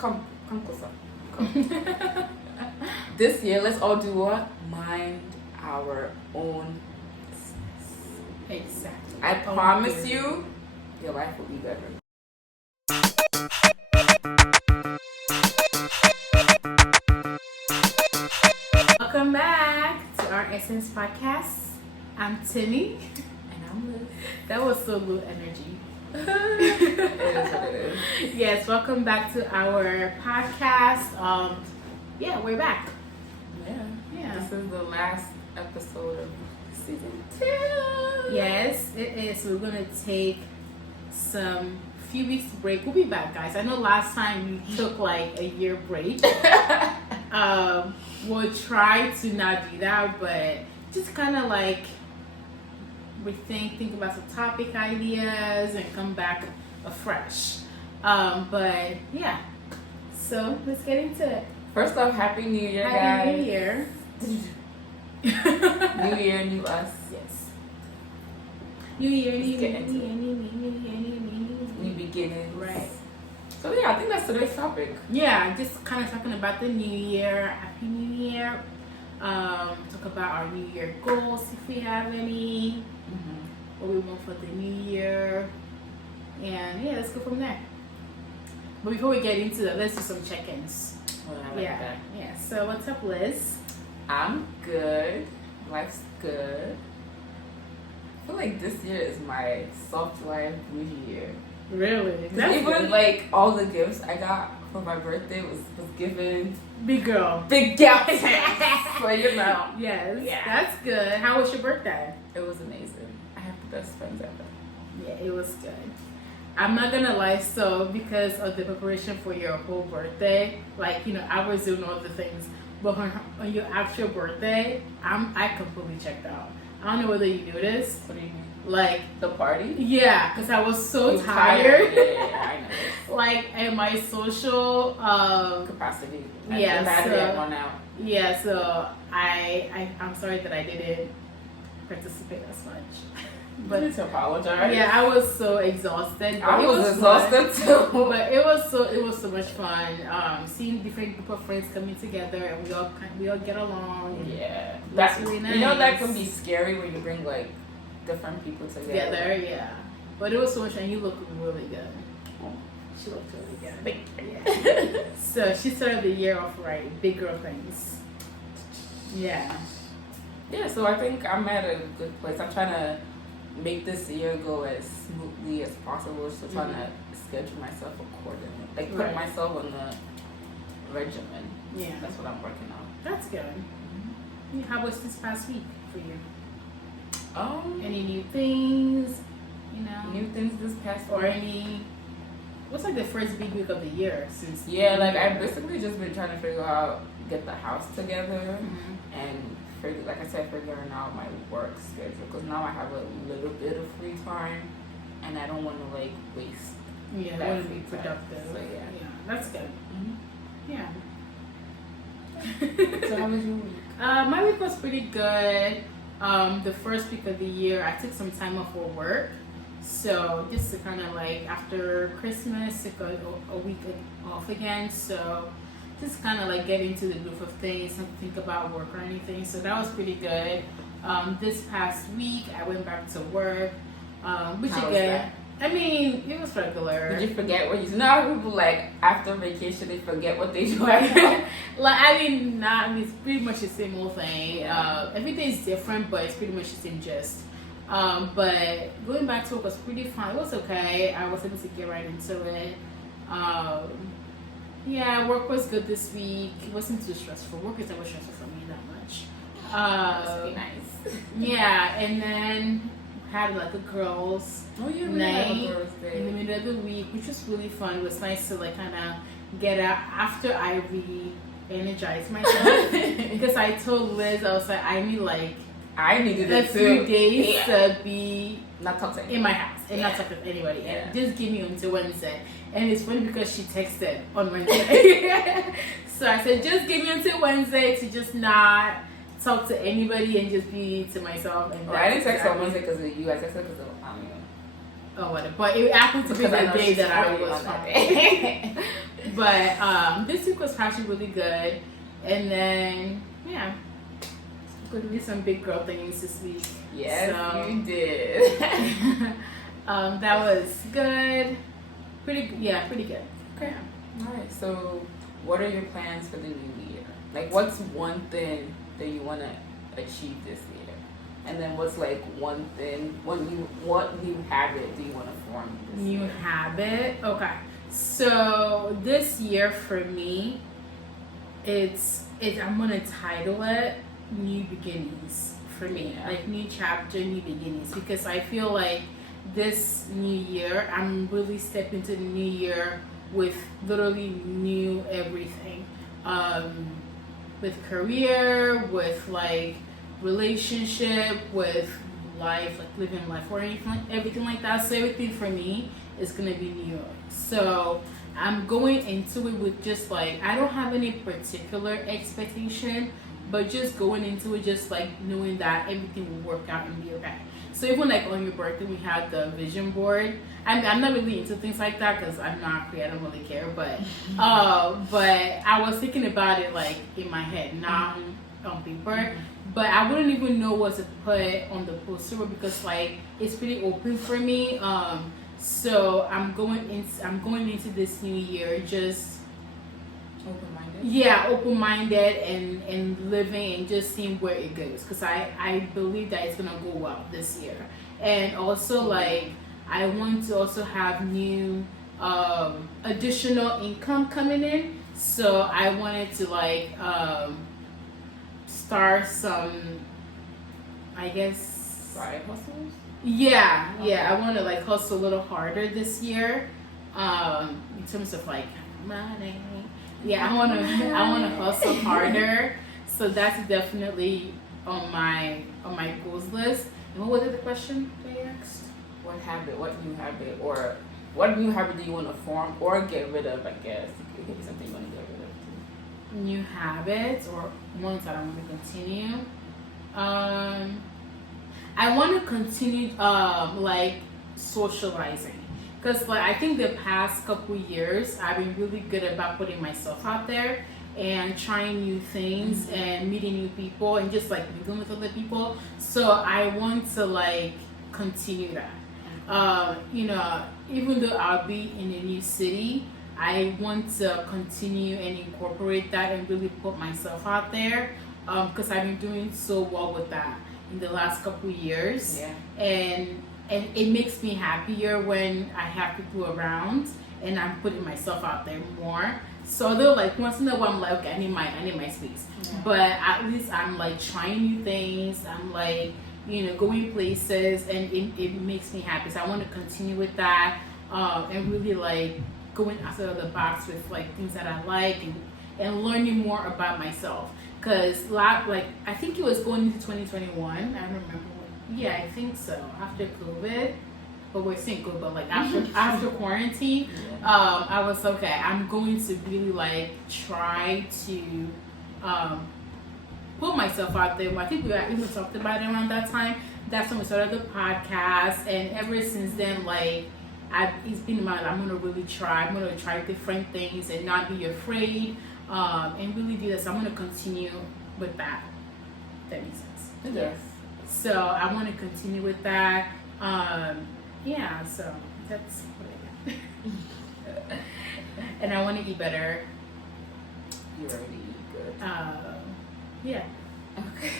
Come closer. Come. This year, let's all do what? Mind our own business. Exactly. I promise you, your life will be better. Welcome back to our Essence Podcast. I'm Timi. And I'm Liz. That was so low energy. It is what it is. Yes, welcome back to our podcast. Yeah, we're back. Yeah. This is the last episode of season 2. Yes, it is. We're gonna take some few weeks break. We'll be back, guys. I know last time we took like a year break. We'll try to not do that, but just kind of like think about some topic ideas and come back afresh. But yeah, so let's get into it. First off, Happy New Year, guys. Happy New Year. New Year, new us. Yes. New Year, Let's new get year, into new it. year, new year. New beginnings. Right. So yeah, I think that's today's topic. Yeah, just kind of talking about the new year. Happy New Year. Talk about our New Year goals if we have any. What we want for the new year. And yeah, let's go from there. But before we get into that, let's do some check-ins. Well, I like that. Yeah. So what's up, Liz? I'm good. Life's good. I feel like this year is my soft life bougie year. Really? 'Cause even like all the gifts I got for my birthday was given Big girl. big gifts. So you know, Yes. Yeah. That's good. How was your birthday? it was amazing. I have the best friends ever. Yeah, it was good. I'm not gonna lie, so because of the preparation for your whole birthday, like, you know, I was doing all the things, but on your actual birthday, I completely checked out. I don't know whether you knew this. What do you mean? Like, The party? yeah, because I was so You tired. Yeah, I know. Like, and my social, Capacity. Yeah, The battery so- had run out. yeah, so I'm sorry that I didn't participate as much. But But to apologize. yeah, I was so exhausted. But I it was fun. exhausted too. But it was so much fun. Seeing different group of friends coming together and we all get along. And Yeah, That's that's really You know that nice. can be scary when you bring like different people together. together, yeah. But it was so much fun. You look really good. Oh. She looked really good. Thank Yeah. So she started the year off right. Big girl things. Yeah. Yeah, so I think I'm at a good place. I'm trying to make this year go as smoothly as possible. So trying to schedule myself accordingly, like put Right. myself on the regimen. Yeah. That's what I'm working on. That's good. Yeah, how was this past week for you? Any new things? You know? new things this past Or week. any? What's like the first big week of the year since? Yeah, like I've basically just been trying to figure out get the house together Mhm. and figure, like I said, figuring out my work schedule because now I have a little bit of free time and I don't want to like waste. Yeah, That want to be free time. productive. So, yeah. That's good. Yeah. So how was your week? My week was pretty good. The first week of the year, I took some time off for work. So just to kind of like after Christmas, took a week off again. So just kind of like get into the groove of things and think about work or anything. So that was pretty good. This past week, I went back to work. Which How was again, that? I mean, it was regular. Did you forget what you? Now people like after vacation they forget what they do after. It's pretty much the same old thing. Yeah. Everything's different, but it's pretty much the same gist. But going back to work was pretty fun. It was okay. I was able to get right into it. Yeah, work was good this week. It wasn't too stressful. Work is never stressful for me that much. Must be nice. Yeah, and then had like a girls' Oh, you night really have a girls' in the day. middle of the week, which was really fun. It was nice to like kind of get out after I re-energized myself because I told Liz I was like I needed needed a it few too. days Yeah. to be Not talk to in my house and not Yeah. talk to anybody. Yeah. And just give me until Wednesday. And it's funny because she texted on Wednesday. So I said, just give me until Wednesday to just not talk to anybody and just be to myself. And Oh, I didn't text on exactly- Wednesday because of you. I texted because of Oh, whatever. But it happened to be because I the know day she's that I free was on that fine. day. But this week was actually really good. And then, yeah, we did some big girl things this week. Yes, So, you did. that was good. Pretty good. Okay. All right. So, what are your plans for the new year? Like, what's one thing that you want to achieve this year? And then what's like one thing, what new habit do you want to form this New year? habit. Okay. So this year for me, it's I'm gonna title it New Beginnings for me. Yeah. Like new chapter, new beginnings. Because I feel like this new year I'm really stepping into the new year with literally new everything. With career, with like relationship, with life, like living life or anything, everything like that. So everything for me is gonna be new. So I'm going into it with just like I don't have any particular expectation, but just going into it just like knowing that everything will work out and be okay. So even like on your birthday we had the vision board. I'm not really into things like that because I'm not creative, I don't really care, but I was thinking about it like in my head, not on paper. But I wouldn't even know what to put on the poster because like it's pretty open for me. So I'm going into this new year just Open-minded. yeah, open-minded and living and just seeing where it goes because I believe that it's gonna go well this year. And also like I want to also have new additional income coming in. So I wanted to like start some, I guess. Side hustles? Yeah, yeah. Okay. I want to like hustle a little harder this year, in terms of like money. Yeah, I want to hustle harder. So that's definitely on my goals list. And what was the question that you asked? What new habit do you want to form or get rid of? I guess it could be something you want to get rid of too. New habits or ones that I want to continue. I want to continue like socializing because like I think the past couple years I've been really good about putting myself out there and trying new things and meeting new people and just like mingling with other people. So I want to like continue that. Even though I'll be in a new city, I want to continue and incorporate that and really put myself out there because I've been doing so well with that in the last couple years. Yeah. And it makes me happier when I have people around and I'm putting myself out there more. So though like once in a while I'm like, okay, I need my space. Yeah. But at least I'm like trying new things. I'm like, going places and it makes me happy. So I want to continue with that and really like going outside of the box with like things that I like and learning more about myself. Cause like I think it was going into 2021. I don't remember. Yeah, I think so. After COVID, but we're saying COVID, but like after quarantine, I was okay. I'm going to really like try to put myself out there. I think we even talked about it around that time. That's when we started the podcast, and ever since then, like it's been in my. I'm gonna really try. I'm gonna try different things and not be afraid. And really do this. I'm gonna continue with that. If that makes sense. It does. So I want to continue with that. Yeah. So that's what I got. And I want to eat better. You already eat good. Yeah. Okay.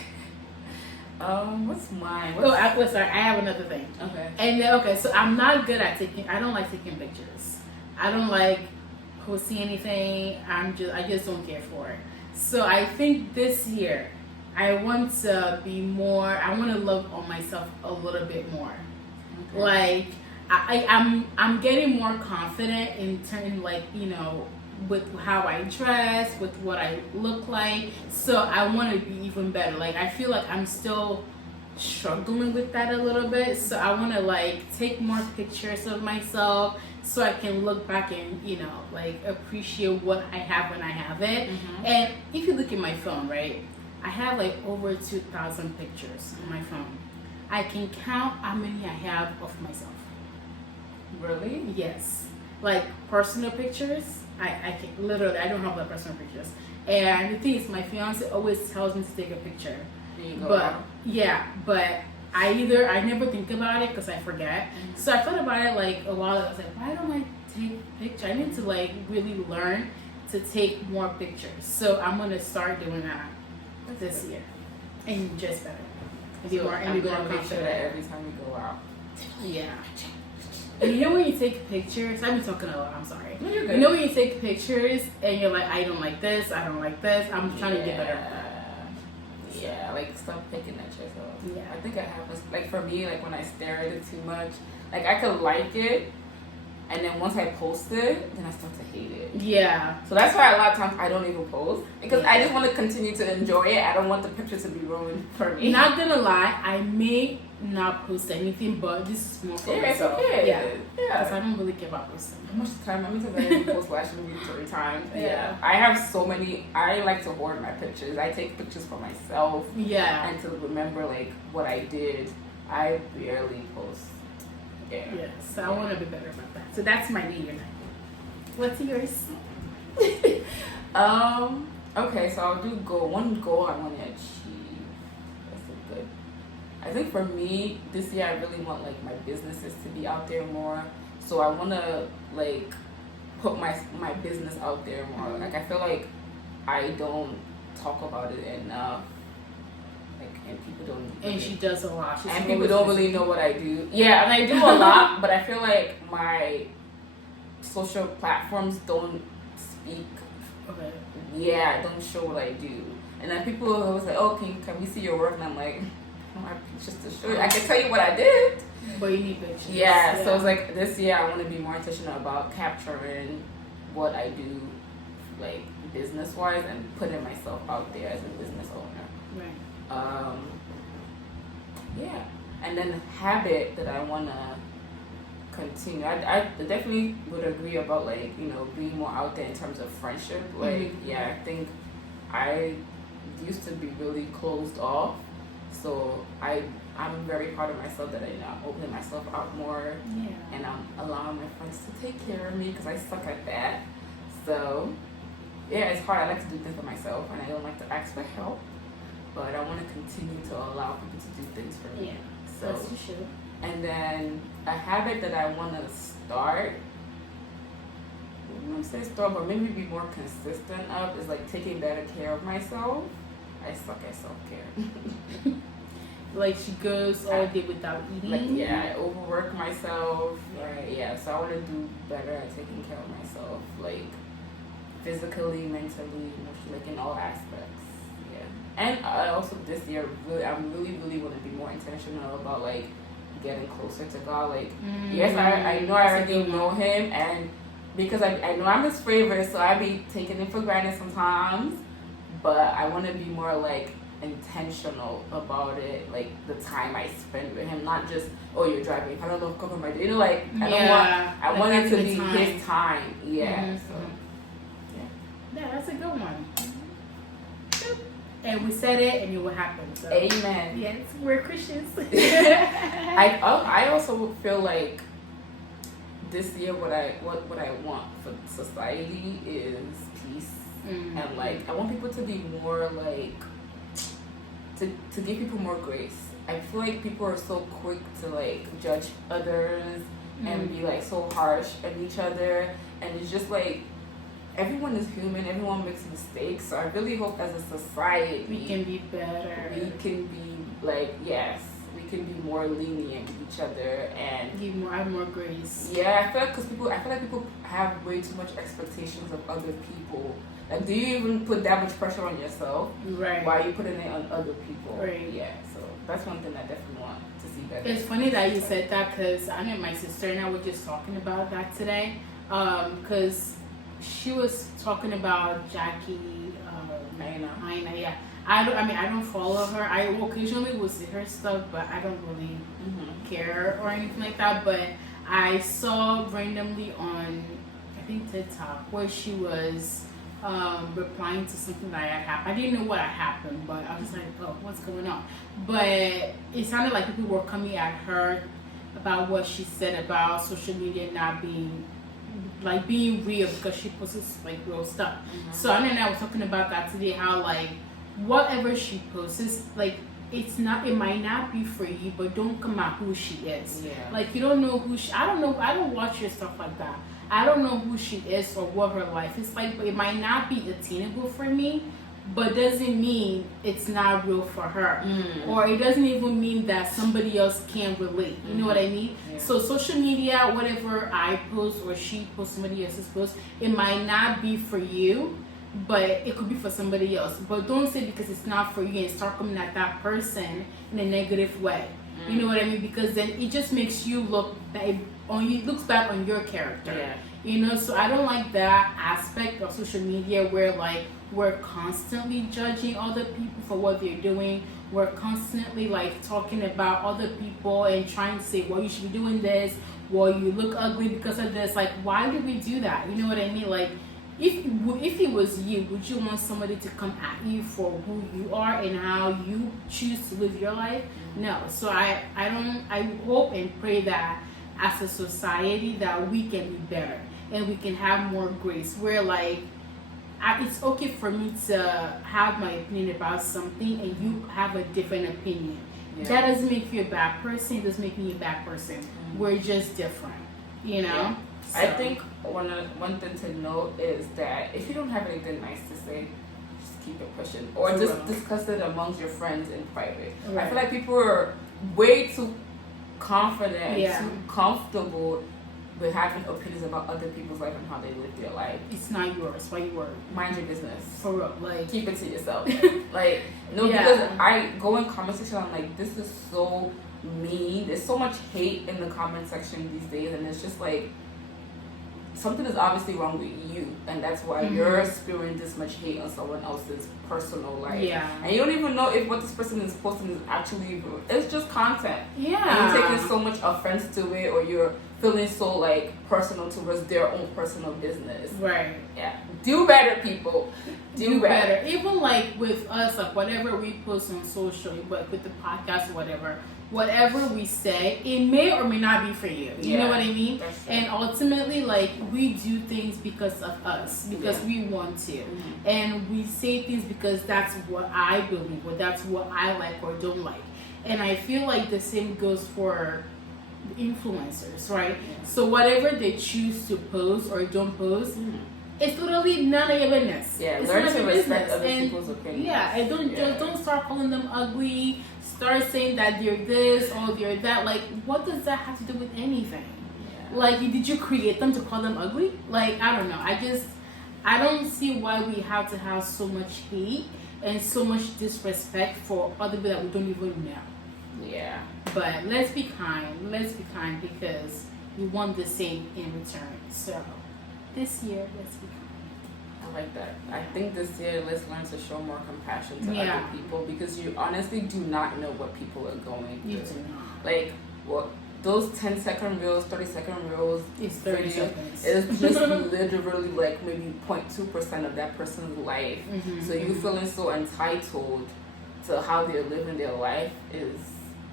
What's mine? Sorry. I have another thing. Okay. And then, so I'm not good at I don't like taking pictures. I don't like posting anything. I just don't care for it. So I think this year I want to be more. I want to love on myself a little bit more. Okay. Like I'm getting more confident in turning with how I dress, with what I look like. So I want to be even better. Like I feel like I'm still struggling with that a little bit. So I want to take more pictures of myself so I can look back and appreciate what I have when I have it. Mm-hmm. And if you look at my phone, right, I have over 2,000 pictures on my phone. I can count how many I have of myself. Really? Yes. Like personal pictures, I can literally I don't have that personal pictures. And the thing is, my fiance always tells me to take a picture. There you go. But yeah, but I never think about it because I forget. Mm-hmm. So I thought about it like a while ago. I was like, why don't I take a picture? I need to like really learn to take more pictures. So I'm gonna start doing that this year, and just better. And be So more, and I'm be gonna more make sure confident. that every time we go out. Yeah. And you know when you take pictures, I've been talking a lot, I'm sorry. No, you're good. You know when you take pictures and you're like, I don't like this, I don't like this, I'm trying to get better at that. Yeah, like stop picking at yourself. Yeah. I think it happens. Like for me, like when I stare at it too much, like I could like it, and then once I post it, then I start to hate it. Yeah. So that's why a lot of times I don't even post because I Yeah. just want to continue to enjoy it. I don't want the picture to be ruined for me. Not gonna lie, I may not post anything, but this is more for Yeah, it's myself. okay. Yeah. Because Yeah. I don't really care about posting. How much time? I mean, I didn't post last week 3 times. Yeah. I have so many. I like to hoard my pictures. I take pictures for myself Yeah. and to remember like what I did. I barely post. Yeah. Yeah. So I want to be better about that. So that's my New Year night. What's yours? Okay, so I'll do one goal I want to achieve. That's a good. I think for me this year I really want like my businesses to be out there more. So I want to like put my business out there more. Like I feel like I don't talk about it enough. Like and people don't. And she does a lot. She's And people always don't busy. really know what I do. Yeah, and I do a lot, but I feel like my social platforms don't speak. Okay. Yeah, don't show what I do. And then people are always like, "Oh, can we see your work?" And I'm like, "I don't have pictures to show you. I can tell you what I did." But you need pictures. Yeah, so it's like this year I want to be more intentional about capturing what I do, like business wise, and putting myself out there as a business owner. Right. Yeah, and then the habit that I want to continue. I definitely would agree about like being more out there in terms of friendship. Like yeah, I think I used to be really closed off, so I'm very proud of myself that I'm opening myself out more. Yeah. And I'm allowing my friends to take care of me because I suck at that. So yeah, it's hard. I like to do things for myself, and I don't like to ask for help. But I want to continue to allow people to do things for me. Yeah. So That's for sure. and then a habit that I want to start, I don't want to say start, but maybe be more consistent of is like taking better care of myself. I suck at self-care. Like she goes all day without eating. Like yeah, I overwork myself. Right. Yeah, so I want to do better at taking care of myself, like physically, mentally, emotionally, like in all aspects. Yeah. And I also this year I really want to be more intentional about like getting closer to God. Like yes, I know I already know Him, and because I know I'm His favorite, so I be taking it for granted sometimes. But I want to be more like intentional about it, like the time I spend with Him, not just you're driving. I don't know, cover my day. Like I want it to be His time. Yeah. So yeah, that's a good one. And we said it, and it will happen. So. Amen. Yes, we're Christians. I also feel like this year what I want for society is peace. And like I want people to be more like to give people more grace. I feel like people are so quick to like judge others and be like so harsh on each other, and it's just like everyone is human, everyone makes mistakes. So I really hope as a society we can be better. We can be like we can be more lenient with each other and have more grace. Yeah, I feel like people have way too much expectations of other people. Like, do you even put that much pressure on yourself? Right. Why are you putting it on other people? Right. Yeah, so that's one thing I definitely want to see better. It's funny that you said that because I know my sister and I were just talking about that today. Because she was talking about Jackie. Aina, yeah. I don't follow her. I occasionally will see her stuff, but I don't really care or anything like that. But I saw randomly on, I think TikTok, where she was replying to something that had happened. I didn't know what had happened, but I was like, oh, what's going on? But it sounded like people were coming at her about what she said about social media not being like being real because she posts like real stuff. So Anna and I were talking about that today. How like whatever she posts, like it might not be for you, but don't come out who she is. Yeah. Like you don't know who she. I don't know. I don't watch your stuff like that. I don't know who she is or what her life is like. But it might not be attainable for me. But doesn't mean it's not real for her, or it doesn't even mean that somebody else can't relate. You know what I mean? Yeah. So social media, whatever I post or she posts, somebody else's post, it might not be for you, but it could be for somebody else. But don't say because it's not for you and start coming at that person in a negative way. You know what I mean? Because then it just makes you look bad on you. Looks bad on your character. Yeah. You know, so I don't like that aspect of social media where like we're constantly judging other people for what they're doing. We're constantly like talking about other people and trying to say, well, you should be doing this. Well, you look ugly because of this. Like, why do we do that? You know what I mean? Like, if it was you, would you want somebody to come at you for who you are and how you choose to live your life? No. So I hope and pray that as a society that we can be better and we can have more grace. Where like it's okay for me to have my opinion about something and you have a different opinion. Yeah. That doesn't make you a bad person. It doesn't make me a bad person. We're just different, you know. Yeah. So. I think one thing to note is that if you don't have anything nice to say, just keep it pushing, or just discuss it amongst your friends in private. Right. I feel like people are way too confident, too comfortable with having opinions about other people's life and how they live their life. It's not yours. Why you worry? Mind your business. For real. Like, keep it to yourself. Like, no, because I go in comment section, I'm like, this is so mean. There's so much hate in the comment section these days, and it's just like, something is obviously wrong with you, and that's why you're spewing this much hate on someone else's personal life. Yeah. And you don't even know if what this person is posting is actually real. It's just content. Yeah. And you're taking so much offense to it, or you're feeling so like personal towards their own personal business. Right. Yeah. Do better, people. Do better. Even like with us, like whatever we post on social, but with the podcast or whatever we say, it may or may not be for you. You know what I mean? And ultimately, like, we do things because of us, because we want to. And we say things because that's what I believe, or that's what I like or don't like. And I feel like the same goes for influencers, right? So whatever they choose to post or don't post, it's literally none of your business. Yeah, it's learn to respect other people's opinions. Yeah, and don't start calling them ugly. Start saying that they're this or they're that. Like, what does that have to do with anything? Yeah. Like, did you create them to call them ugly? Like, I don't know. I don't see why we have to have so much hate and so much disrespect for other people that we don't even know. Yeah. But let's be kind. Let's be kind because we want the same in return. So this year, let's be kind. I like that. I think this year, let's learn to show more compassion to other people, because you honestly do not know what people are going through. You do not. Like, those 10-second reels, 30-second reels, it's 30 seconds. It's just literally like maybe 0.2% of that person's life. So you feeling so entitled to how they're living their life is...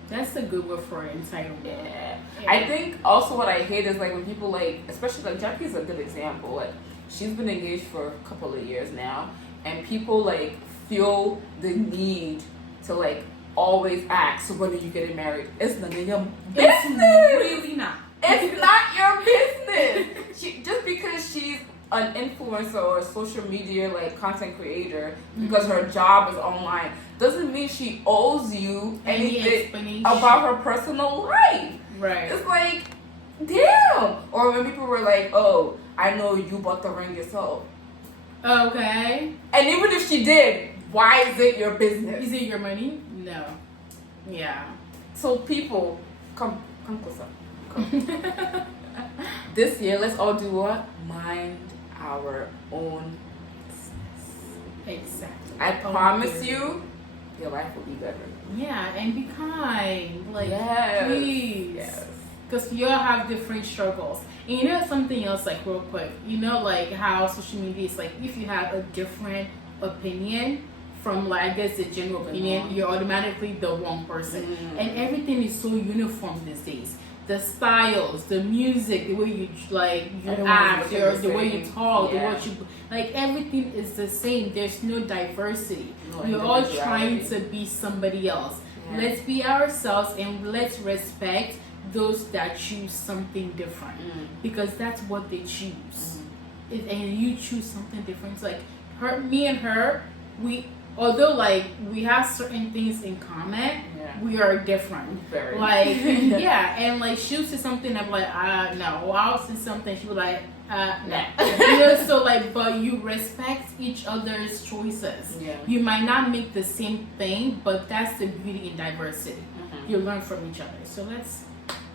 That's a good word for entitled. Yeah. I think also what I hate is like when people like, especially like Jackie's a good example. Like, she's been engaged for a couple of years now, and people like feel the need to like always ask, so when are you getting married? It's none of your business. It's really not. It's not your business. Just because she's an influencer or a social media like content creator, because her job is online, doesn't mean she owes you anything about her personal life. Right. It's like, damn. Or when people were like, oh, I know you bought the ring yourself. Okay. And even if she did, why is it your business? Is it your money? No. Yeah. So people, come closer. Come. This year, let's all do what? Mind our own business. Exactly. I promise you, your life will be better. Yeah, and be kind. Like, please. Yes. Because you all have different struggles. And you know something else, like, real quick. You know, like, how social media is, like, if you have a different opinion from, like, I guess, the general opinion, you're automatically the wrong person. And everything is so uniform these days. the styles, the music, the way you Everyone's act, looking the the way you same. talk, the Yeah. way you like everything is the same. There's no diversity. No We're all trying individuality. to be somebody else. Yeah. Let's be ourselves and let's respect those that choose something different because that's what they choose. And you choose something different. It's like me and her, although like we have certain things in common, we are different. Very. Like yeah, and like she'll say something, I'm like no. Or I'll say something, she'll be like no. You know, so like, but you respect each other's choices. Yeah. You might not make the same thing, but that's the beauty in diversity. You learn from each other. So let's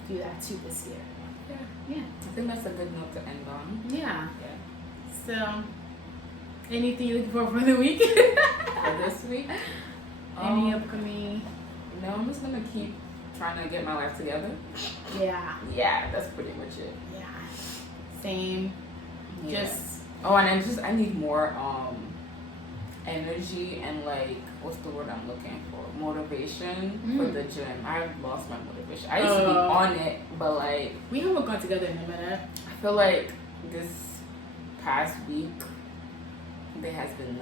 do that too this year. Yeah. I think that's a good note to end on. Yeah. Yeah. So, anything you looking for the week? For this week, Any upcoming? no, I'm just gonna keep trying to get my life together. Yeah. Yeah, that's pretty much it. Yeah. Same. Yeah. Just. Oh, and I need more energy and like what's the word I'm looking for? Motivation for the gym. I've lost my motivation. I used to be on it, but like We haven't gone together in a minute. I feel like this past week there has been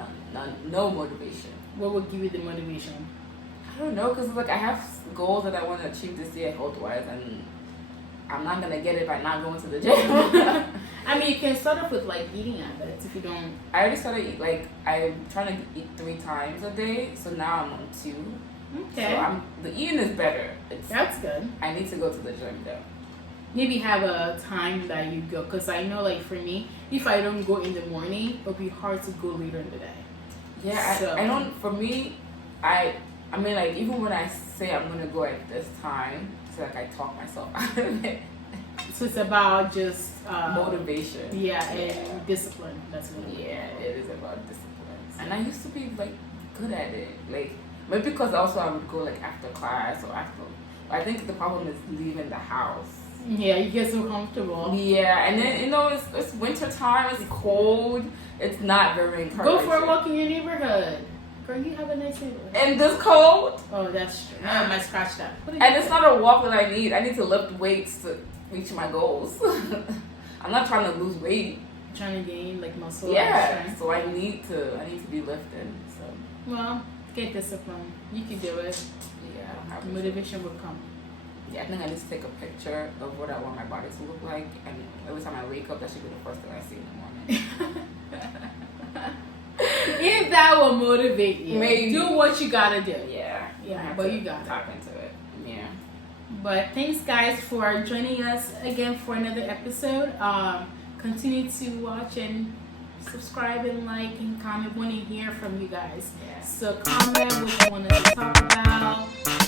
no motivation. What would give you the motivation? I don't know, because like I have goals that I want to achieve this year health wise, and I'm not gonna get it by not going to the gym. I mean, you can start off with like eating habits if you don't. I already started I'm trying to eat 3 times a day, so now I'm on 2. Okay. So the eating is better. That's good. I need to go to the gym though. Maybe have a time that you go, because I know like for me, if I don't go in the morning, it'll be hard to go later in the day. Yeah, So- I don't. For me, I mean like even when I say I'm gonna go at this time, it's like I talk myself out of it. So it's about just Motivation. Yeah, and discipline. That's what it is. Yeah, it is about discipline. And I used to be like good at it. Like maybe because also I would go like after class or after. I think the problem is leaving the house. Yeah, you get so comfortable. Yeah, and then it's winter time. It's cold. It's not very encouraging. Go for a walk in your neighborhood. Girl, you have a nice neighborhood. And this cold. Oh, that's true. I might scratch that. And it's not a walk that I need. I need to lift weights to reach my goals. I'm not trying to lose weight. Trying to gain like muscle. Yeah, strength. so I need to be lifting. So Well, get discipline. You can do it. yeah, I have to- Motivation will come. Yeah, I think I need to take a picture of what I want my body to look like, and every time I wake up, that should be the first thing I see in the morning. If that will motivate you, Maybe. do what you gotta do. Yeah, Yeah, I have but to you got it. tap into it. Yeah. But thanks, guys, for joining us again for another episode. Continue to watch and subscribe and like and comment. Want to hear from you guys. Yeah. So comment what you want us to talk about.